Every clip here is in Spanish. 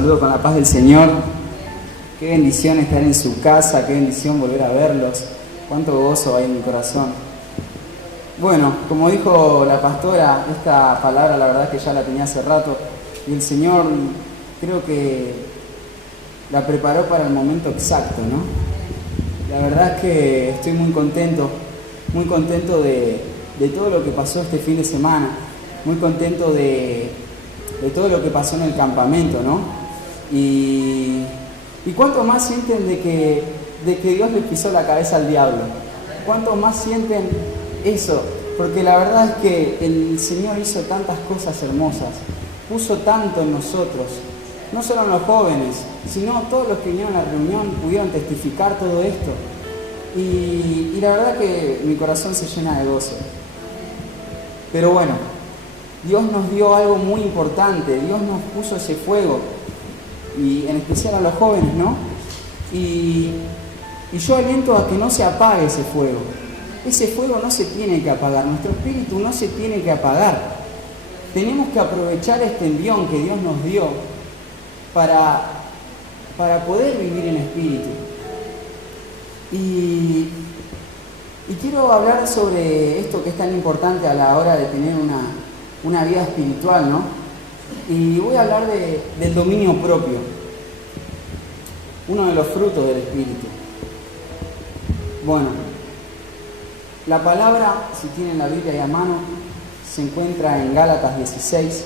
saludo con la paz del Señor. Qué bendición estar en su casa, qué bendición volver a verlos. Cuánto gozo hay en mi corazón. Bueno, como dijo la pastora, esta palabra la verdad que ya la tenía hace rato y el Señor creo que la preparó para el momento exacto, ¿no? La verdad es que estoy muy contento de todo lo que pasó este fin de semana, muy contento de todo lo que pasó en el campamento, ¿no? Y cuánto más sienten de que Dios les pisó la cabeza al diablo, cuánto más sienten eso, porque la verdad es que el Señor hizo tantas cosas hermosas, puso tanto en nosotros, no solo en los jóvenes, sino todos los que vinieron a la reunión pudieron testificar todo esto, y la verdad que mi corazón se llena de gozo. Pero bueno, Dios nos dio algo muy importante, Dios nos puso ese fuego, y en especial a los jóvenes, ¿no? Y yo aliento a que no se apague ese fuego. Ese fuego no se tiene que apagar, nuestro espíritu no se tiene que apagar. Tenemos que aprovechar este envión que Dios nos dio para poder vivir en espíritu. Y quiero hablar sobre esto que es tan importante a la hora de tener una vida espiritual, ¿no? Y voy a hablar del dominio propio, uno de los frutos del Espíritu. Bueno, la palabra, si tienen la Biblia ahí a mano, se encuentra en Gálatas 16,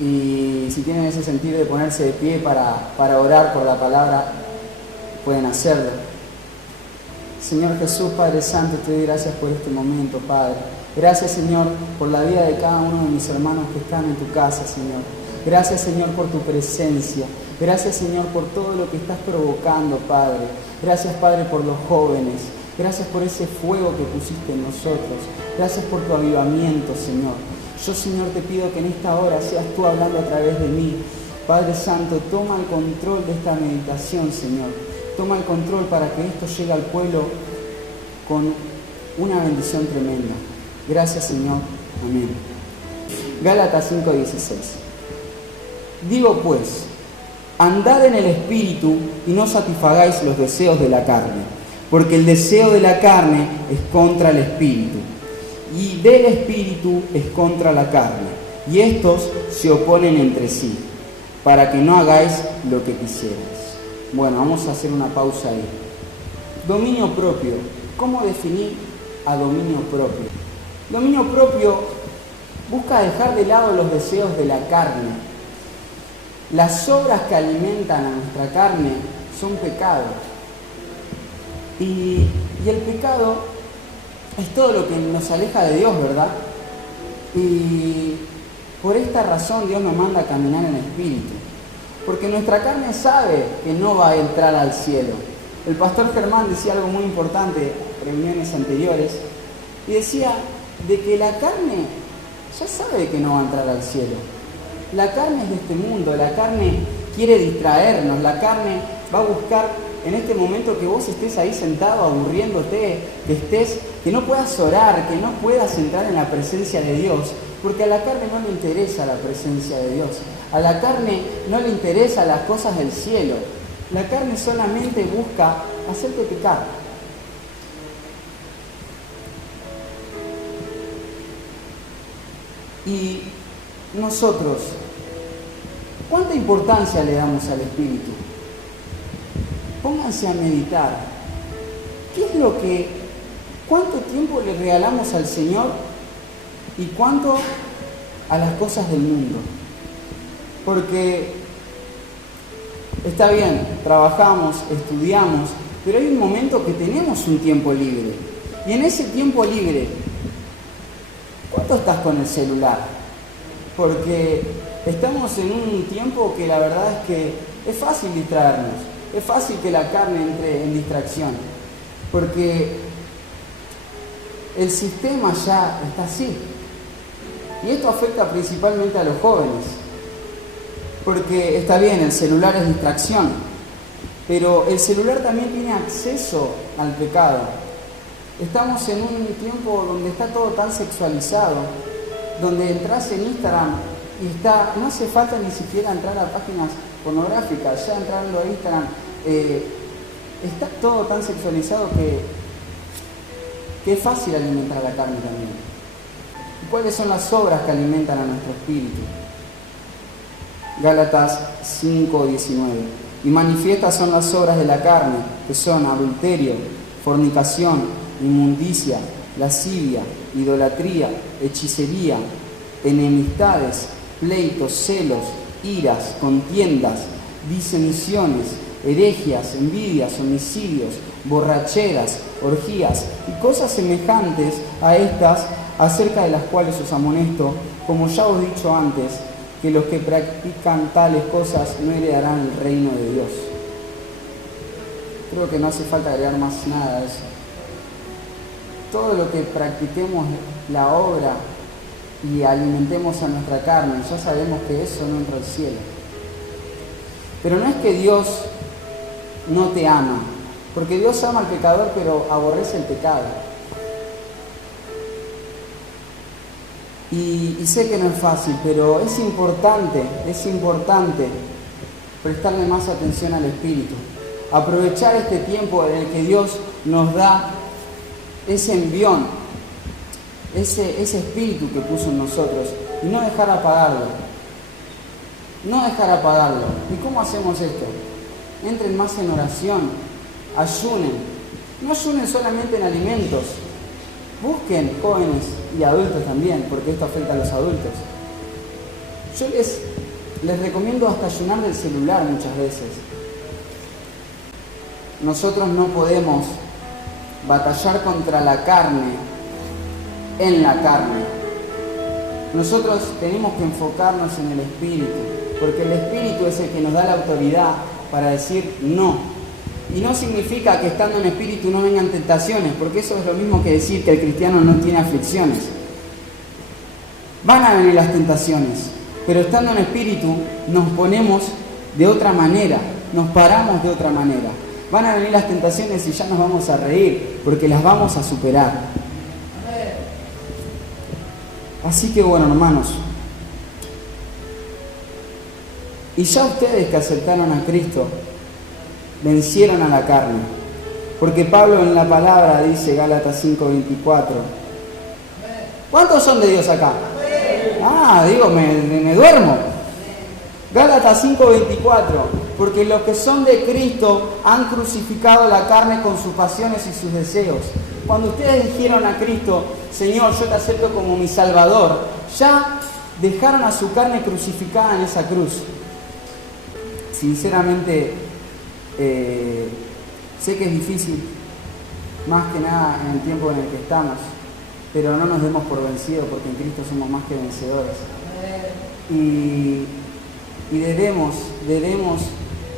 y si tienen ese sentido de ponerse de pie para orar por la palabra, pueden hacerlo. Señor Jesús, Padre Santo, te doy gracias por este momento, Padre. Gracias, Señor, por la vida de cada uno de mis hermanos que están en tu casa, Señor. Gracias, Señor, por tu presencia. Gracias, Señor, por todo lo que estás provocando, Padre. Gracias, Padre, por los jóvenes. Gracias por ese fuego que pusiste en nosotros. Gracias por tu avivamiento, Señor. Yo, Señor, te pido que en esta hora seas tú hablando a través de mí. Padre Santo, toma el control de esta meditación, Señor. Toma el control para que esto llegue al pueblo con una bendición tremenda. Gracias, Señor. Amén. Gálatas 5:16. Digo pues, andad en el Espíritu y no satisfagáis los deseos de la carne, porque el deseo de la carne es contra el Espíritu, y del Espíritu es contra la carne, y estos se oponen entre sí, para que no hagáis lo que quisierais. Bueno, vamos a hacer una pausa ahí. Dominio propio. ¿Cómo definir a dominio propio? Dominio propio busca dejar de lado los deseos de la carne. Las obras que alimentan a nuestra carne son pecado. Y el pecado es todo lo que nos aleja de Dios, ¿verdad? Y por esta razón Dios nos manda a caminar en espíritu. Porque nuestra carne sabe que no va a entrar al cielo. El pastor Germán decía algo muy importante en reuniones anteriores, y decía de que la carne ya sabe que no va a entrar al cielo. La carne es de este mundo, la carne quiere distraernos, la carne va a buscar en este momento que vos estés ahí sentado aburriéndote, que no puedas orar, que no puedas entrar en la presencia de Dios, porque a la carne no le interesa la presencia de Dios, a la carne no le interesan las cosas del cielo, la carne solamente busca hacerte pecar. Y nosotros, ¿cuánta importancia le damos al Espíritu? Pónganse a meditar. ¿Cuánto tiempo le regalamos al Señor y cuánto a las cosas del mundo? Porque está bien, trabajamos, estudiamos, pero hay un momento que tenemos un tiempo libre. Y en ese tiempo libre, ¿cuánto estás con el celular? Porque estamos en un tiempo que la verdad es que es fácil distraernos, es fácil que la carne entre en distracción, porque el sistema ya está así. Y esto afecta principalmente a los jóvenes, porque está bien, el celular es distracción, pero el celular también tiene acceso al pecado. Estamos en un tiempo donde está todo tan sexualizado, donde entras en Instagram y no hace falta ni siquiera entrar a páginas pornográficas, ya entrando a Instagram, está todo tan sexualizado que es fácil alimentar a la carne también. ¿Y cuáles son las obras que alimentan a nuestro espíritu? Gálatas 5:19. Y manifiestas son las obras de la carne, que son adulterio, fornicación, inmundicia, lascivia, idolatría, hechicería, enemistades, pleitos, celos, iras, contiendas, disensiones, herejías, envidias, homicidios, borracheras, orgías y cosas semejantes a estas, acerca de las cuales os amonesto, como ya os he dicho antes, que los que practican tales cosas no heredarán el reino de Dios. Creo que no hace falta agregar más nada a eso. Todo lo que practiquemos la obra y alimentemos a nuestra carne, ya sabemos que eso no entra al cielo. Pero no es que Dios no te ama, porque Dios ama al pecador, pero aborrece el pecado. Y sé que no es fácil, pero es importante prestarle más atención al Espíritu. Aprovechar este tiempo en el que Dios nos da ese envión, ese espíritu que puso en nosotros, y no dejar apagarlo. No dejar apagarlo. ¿Y cómo hacemos esto? Entren más en oración, ayunen. No ayunen solamente en alimentos. Busquen jóvenes y adultos también, porque esto afecta a los adultos. Yo les recomiendo hasta ayunar del celular muchas veces. Nosotros no podemos batallar contra la carne en la carne. Nosotros tenemos que enfocarnos en el Espíritu, porque el Espíritu es el que nos da la autoridad para decir no. Y no significa que estando en Espíritu no vengan tentaciones, porque eso es lo mismo que decir que el cristiano no tiene aflicciones. Van a venir las tentaciones, pero estando en Espíritu nos ponemos de otra manera, nos paramos de otra manera. Van a venir las tentaciones y ya nos vamos a reír, porque las vamos a superar. Así que bueno, hermanos, y ya ustedes que aceptaron a Cristo, vencieron a la carne. Porque Pablo en la palabra dice, Gálatas 5:24. ¿Cuántos son de Dios acá? Me duermo. Gálatas 5:24. Porque los que son de Cristo han crucificado la carne con sus pasiones y sus deseos. Cuando ustedes dijeron a Cristo, Señor, yo te acepto como mi Salvador, ya dejaron a su carne crucificada en esa cruz. Sinceramente, sé que es difícil, más que nada en el tiempo en el que estamos, pero no nos demos por vencidos, porque en Cristo somos más que vencedores. Y debemos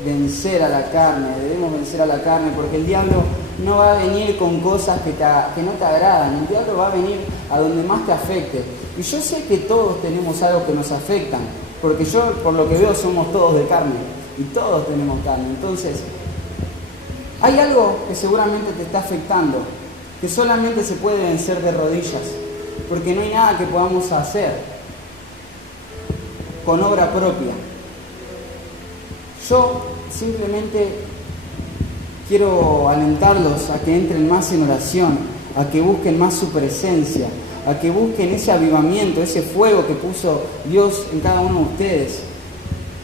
vencer a la carne, porque el diablo no va a venir con cosas que no te agradan. El diablo va a venir a donde más te afecte. Y yo sé que todos tenemos algo que nos afectan, porque yo, por lo que veo, somos todos de carne. Y todos tenemos carne. Entonces, hay algo que seguramente te está afectando, que solamente se puede vencer de rodillas, porque no hay nada que podamos hacer con obra propia. Yo simplemente quiero alentarlos a que entren más en oración, a que busquen más su presencia, a que busquen ese avivamiento, ese fuego que puso Dios en cada uno de ustedes,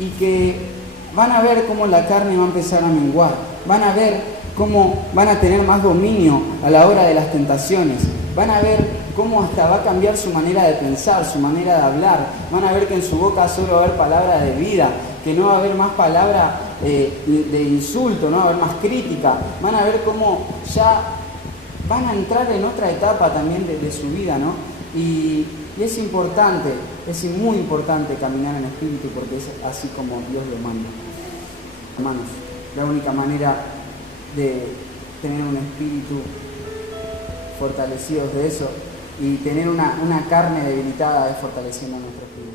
y que van a ver cómo la carne va a empezar a menguar, van a ver cómo van a tener más dominio a la hora de las tentaciones, van a ver cómo hasta va a cambiar su manera de pensar, su manera de hablar, van a ver que en su boca solo va a haber palabra de vida, que no va a haber más palabra de insulto, no va a haber más crítica, van a ver cómo ya van a entrar en otra etapa también de su vida, ¿no? Y es importante, es muy importante caminar en espíritu, porque es así como Dios lo manda. Hermanos, la única manera de tener un espíritu fortalecido de eso y tener una carne debilitada es fortaleciendo nuestro espíritu.